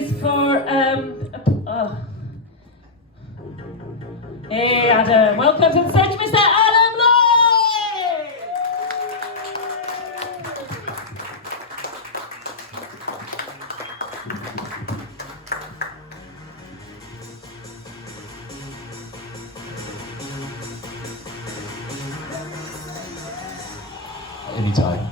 is for hey Adam, welcome to the stage, Mr. Adam Lloyd! Anytime.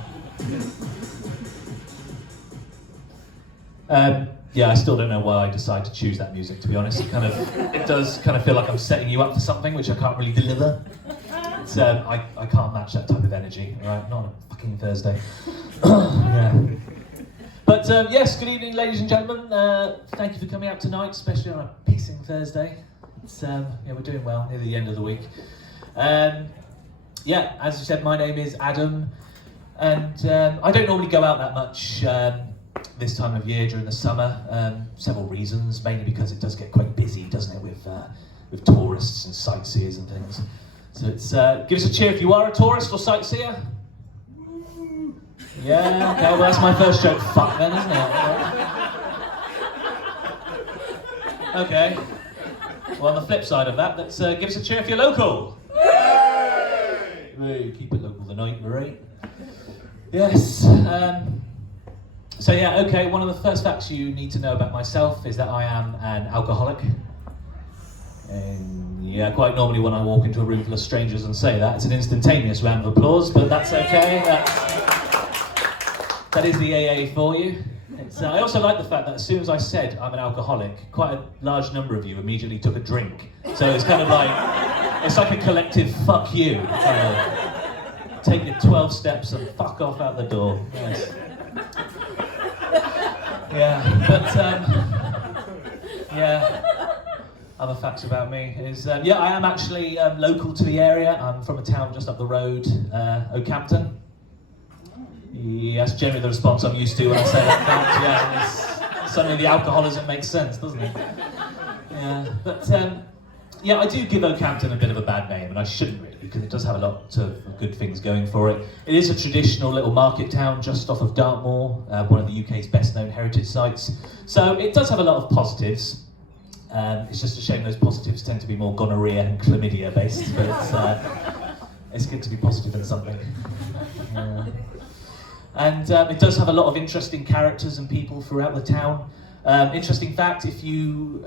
Yeah, I still don't know why I decided to choose that music, to be honest. It does kind of feel like I'm setting you up for something which I can't really deliver. It's, I can't match that type of energy, right? Not on a fucking Thursday. Yeah. But yes, good evening, ladies and gentlemen. Thank you for coming out tonight, especially on a pissing Thursday. It's, yeah, we're doing well near the end of the week. Yeah, as you said, my name is Adam, and I don't normally go out that much this time of year during the summer. Several reasons, mainly because it does get quite busy, doesn't it, with tourists and sightseers and things. So it's give us a cheer if you are a tourist or sightseer. Yeah, okay, well that's my first joke. Fuck then, isn't it? Okay. Well, on the flip side of that, let's give us a cheer if you're local. Hey, keep it local tonight, right? Yes. So yeah, okay, one of the first facts you need to know about myself is that I am an alcoholic. And yeah, quite normally when I walk into a room full of strangers and say that, it's an instantaneous round of applause, but that's okay. That is the AA for you. I also like the fact that as soon as I said I'm an alcoholic, quite a large number of you immediately took a drink. So it's kind of like, it's like a collective fuck you. Take your 12 steps and fuck off out the door. Yes. Yeah, but yeah, other facts about me is, yeah, I am actually local to the area. I'm from a town just up the road, Oakhampton. Yeah, that's generally the response I'm used to when I say that fact. Yeah, suddenly the alcoholism makes sense, doesn't it? Yeah, but yeah, I do give Oakhampton a bit of a bad name, and I shouldn't really, because it does have a lot of good things going for it. It is a traditional little market town just off of Dartmoor, one of the UK's best-known heritage sites. So it does have a lot of positives. It's just a shame those positives tend to be more gonorrhea and chlamydia based, but it's good to be positive in something. And it does have a lot of interesting characters and people throughout the town. Interesting fact, if you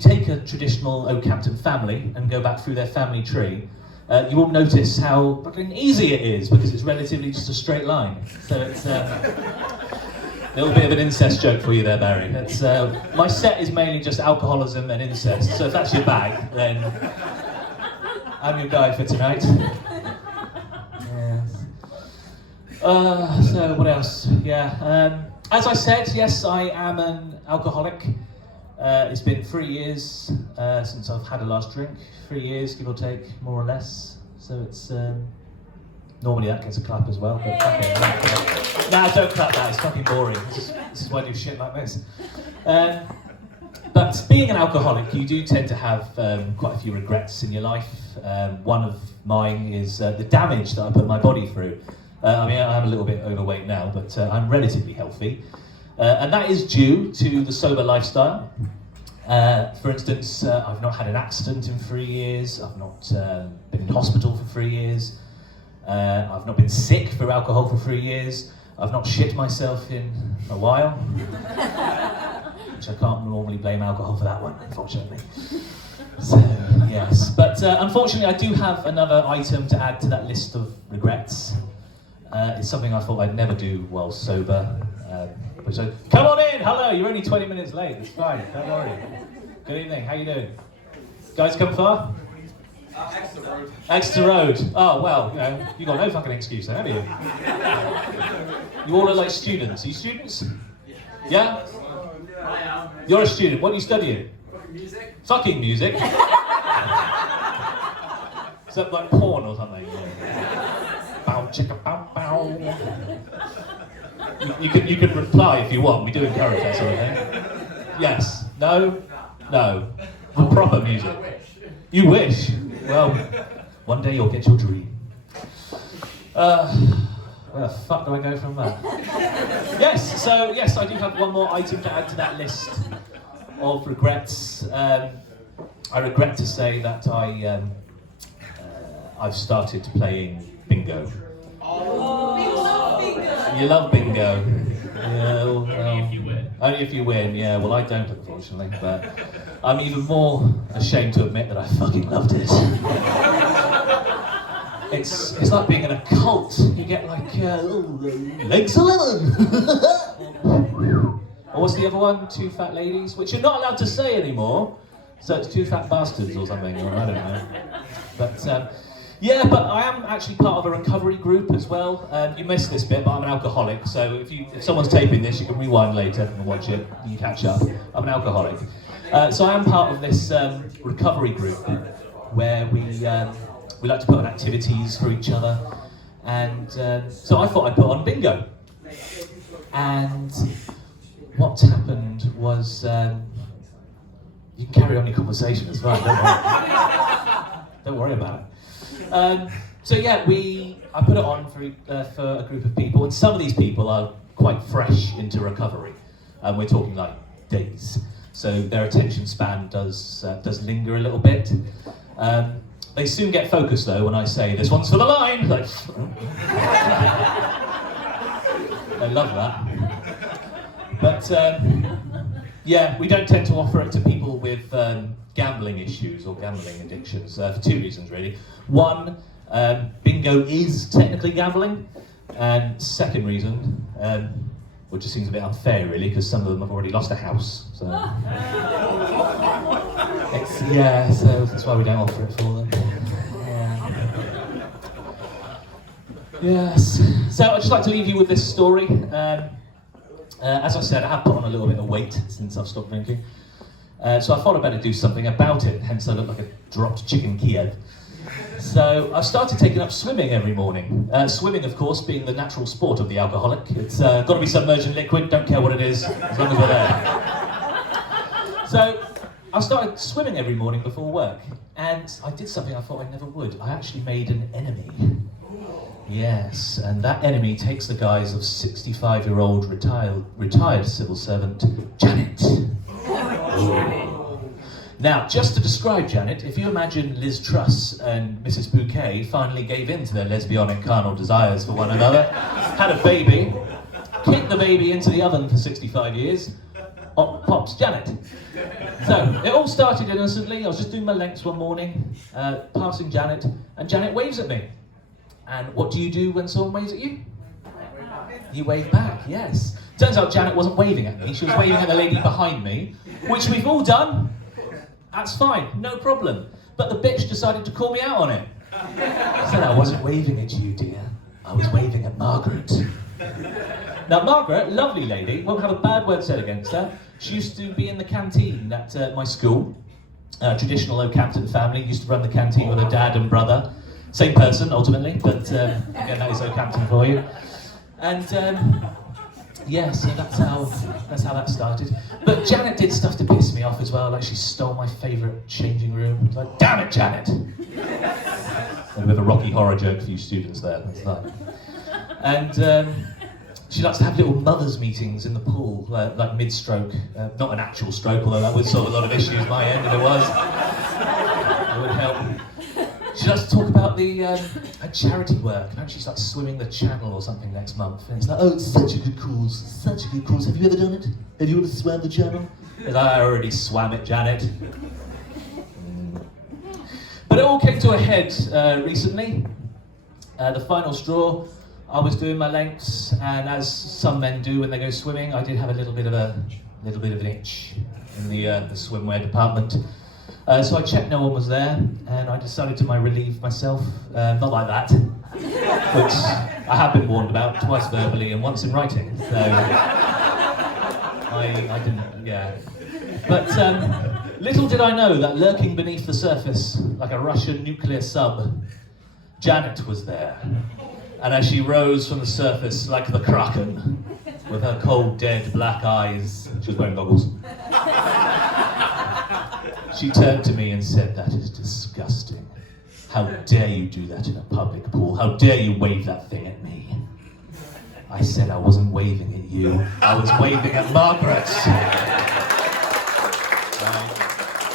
take a traditional Oakhampton family and go back through their family tree, you will notice how fucking easy it is, because it's relatively just a straight line. So it's a little bit of an incest joke for you there, Barry. It's, my set is mainly just alcoholism and incest, so if that's your bag, then I'm your guy for tonight. So what else? Yeah. As I said, yes, I am an alcoholic. It's been 3 years since I've had a last drink. 3 years, give or take, more or less. So it's normally that gets a clap as well. But okay, nah, don't clap that. It's fucking boring. This is why I do shit like this. But being an alcoholic, you do tend to have quite a few regrets in your life. One of mine is the damage that I put my body through. I mean, I'm a little bit overweight now, but I'm relatively healthy. And that is due to the sober lifestyle. For instance, I've not had an accident in 3 years. I've not been in hospital for 3 years. I've not been sick through alcohol for 3 years. I've not shit myself in a while. Which I can't normally blame alcohol for that one, unfortunately. So, yes. But unfortunately, I do have another item to add to that list of regrets. It's something I thought I'd never do while sober. So, come on in! Hello, you're only 20 minutes late. It's fine, don't worry. Good evening, how you doing? Guys come far? Exeter Road. Exeter Road. Oh, well, you know, you got no fucking excuse then, have you? You all look like students. Are you students? Yeah? I am. You're a student. What are you studying? Music. Fucking music. Is that like porn or something? Bow, chicka, bow, bow. You can reply if you want. We do encourage that sort of thing. Yes. No. No. With proper music. I wish. You wish. Well, one day you'll get your dream. Where the fuck do I go from that? Yes, I do have one more item to add to that list of regrets. I regret to say that I've started playing bingo. You love bingo. Yeah, well, Only if you win. Only if you win, yeah. Well, I don't, unfortunately, but I'm even more ashamed to admit that I fucking loved it. It's like being in a cult. You get like, legs 11. Or what's the other one? Two fat ladies, which you're not allowed to say anymore. So it's two fat bastards or something, or I don't know. But yeah, but I am actually part of a recovery group as well. You missed this bit, but I'm an alcoholic. So if someone's taping this, you can rewind later and watch it. You can catch up. I'm an alcoholic. So I am part of this recovery group where we like to put on activities for each other. And so I thought I'd put on bingo. And what happened was, you can carry on your conversation as well, don't worry. Don't worry about it. So yeah, I put it on for a group of people, and some of these people are quite fresh into recovery. We're talking like days. So their attention span does linger a little bit. They soon get focused though when I say, "This one's for the line." Like, they love that. But yeah, we don't tend to offer it to people with gambling issues or gambling addictions for two reasons really. One, bingo is technically gambling, and second reason, which just seems a bit unfair really, because some of them have already lost a house. So so that's why we don't offer it for them. Yes. So I'd just like to leave you with this story. As I said, I have put on a little bit of weight since I've stopped drinking. So I thought I'd better do something about it, hence I look like a dropped chicken Kiev. So I've started taking up swimming every morning. Swimming, of course, being the natural sport of the alcoholic. It's got to be submerged in liquid, don't care what it is, as long as we're there. So I started swimming every morning before work, and I did something I thought I never would. I actually made an enemy. Yes, and that enemy takes the guise of 65-year-old retired civil servant Janet. Now, just to describe Janet, if you imagine Liz Truss and Mrs. Bouquet finally gave in to their lesbianic carnal desires for one another, had a baby, kicked the baby into the oven for 65 years, up pops Janet. So, it all started innocently. I was just doing my lengths one morning, passing Janet, and Janet waves at me. And what do you do when someone waves at you? You wave back, yes. Turns out Janet wasn't waving at me, she was waving at the lady behind me, which we've all done. That's fine, no problem. But the bitch decided to call me out on it. I said, "I wasn't waving at you, dear. I was waving at Margaret." Now Margaret, lovely lady, won't have a bad word said against her. She used to be in the canteen at my school. Traditional Oakhampton family, used to run the canteen with her dad and brother. Same person, ultimately, but again, that is Oakhampton for you. And yeah, so that's how that started. But Janet did stuff to piss me off as well, like she stole my favourite changing room. I was like, "Damn it, Janet!" A bit of a Rocky Horror joke for you students there, that's fine. And she likes to have little mothers' meetings in the pool, like mid-stroke. Not an actual stroke, although that would solve a lot of issues my end if it was. It would help. She likes to talk about her charity work. Apparently she's like swimming the channel or something next month. And it's like, "Oh, it's such a good cause, such a good cause. Have you ever done it? Have you ever swam the channel?" And I already swam it, Janet. But it all came to a head recently. The final straw, I was doing my lengths, and as some men do when they go swimming, I did have a little bit of an itch in the swimwear department. So I checked no one was there, and I decided to relieve myself, not like that, which I have been warned about twice verbally and once in writing, so I didn't, yeah. But little did I know that lurking beneath the surface, like a Russian nuclear sub, Janet was there. And as she rose from the surface like the Kraken, with her cold, dead, black eyes, she was wearing goggles, she turned to me and said, "That is disgusting. How dare you do that in a public pool? How dare you wave that thing at me?" I said I wasn't waving at you. I was waving at Margaret.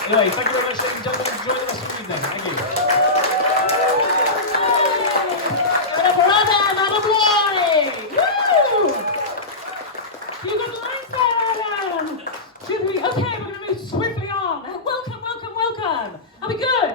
Anyway, thank you very much, ladies and gentlemen. Enjoy the rest of the evening. Thank you. And a brother and a boy! Woo! You got the lines there, Adam! Should we? Okay, we're going to move swiftly on. Welcome, welcome, welcome. Are we good?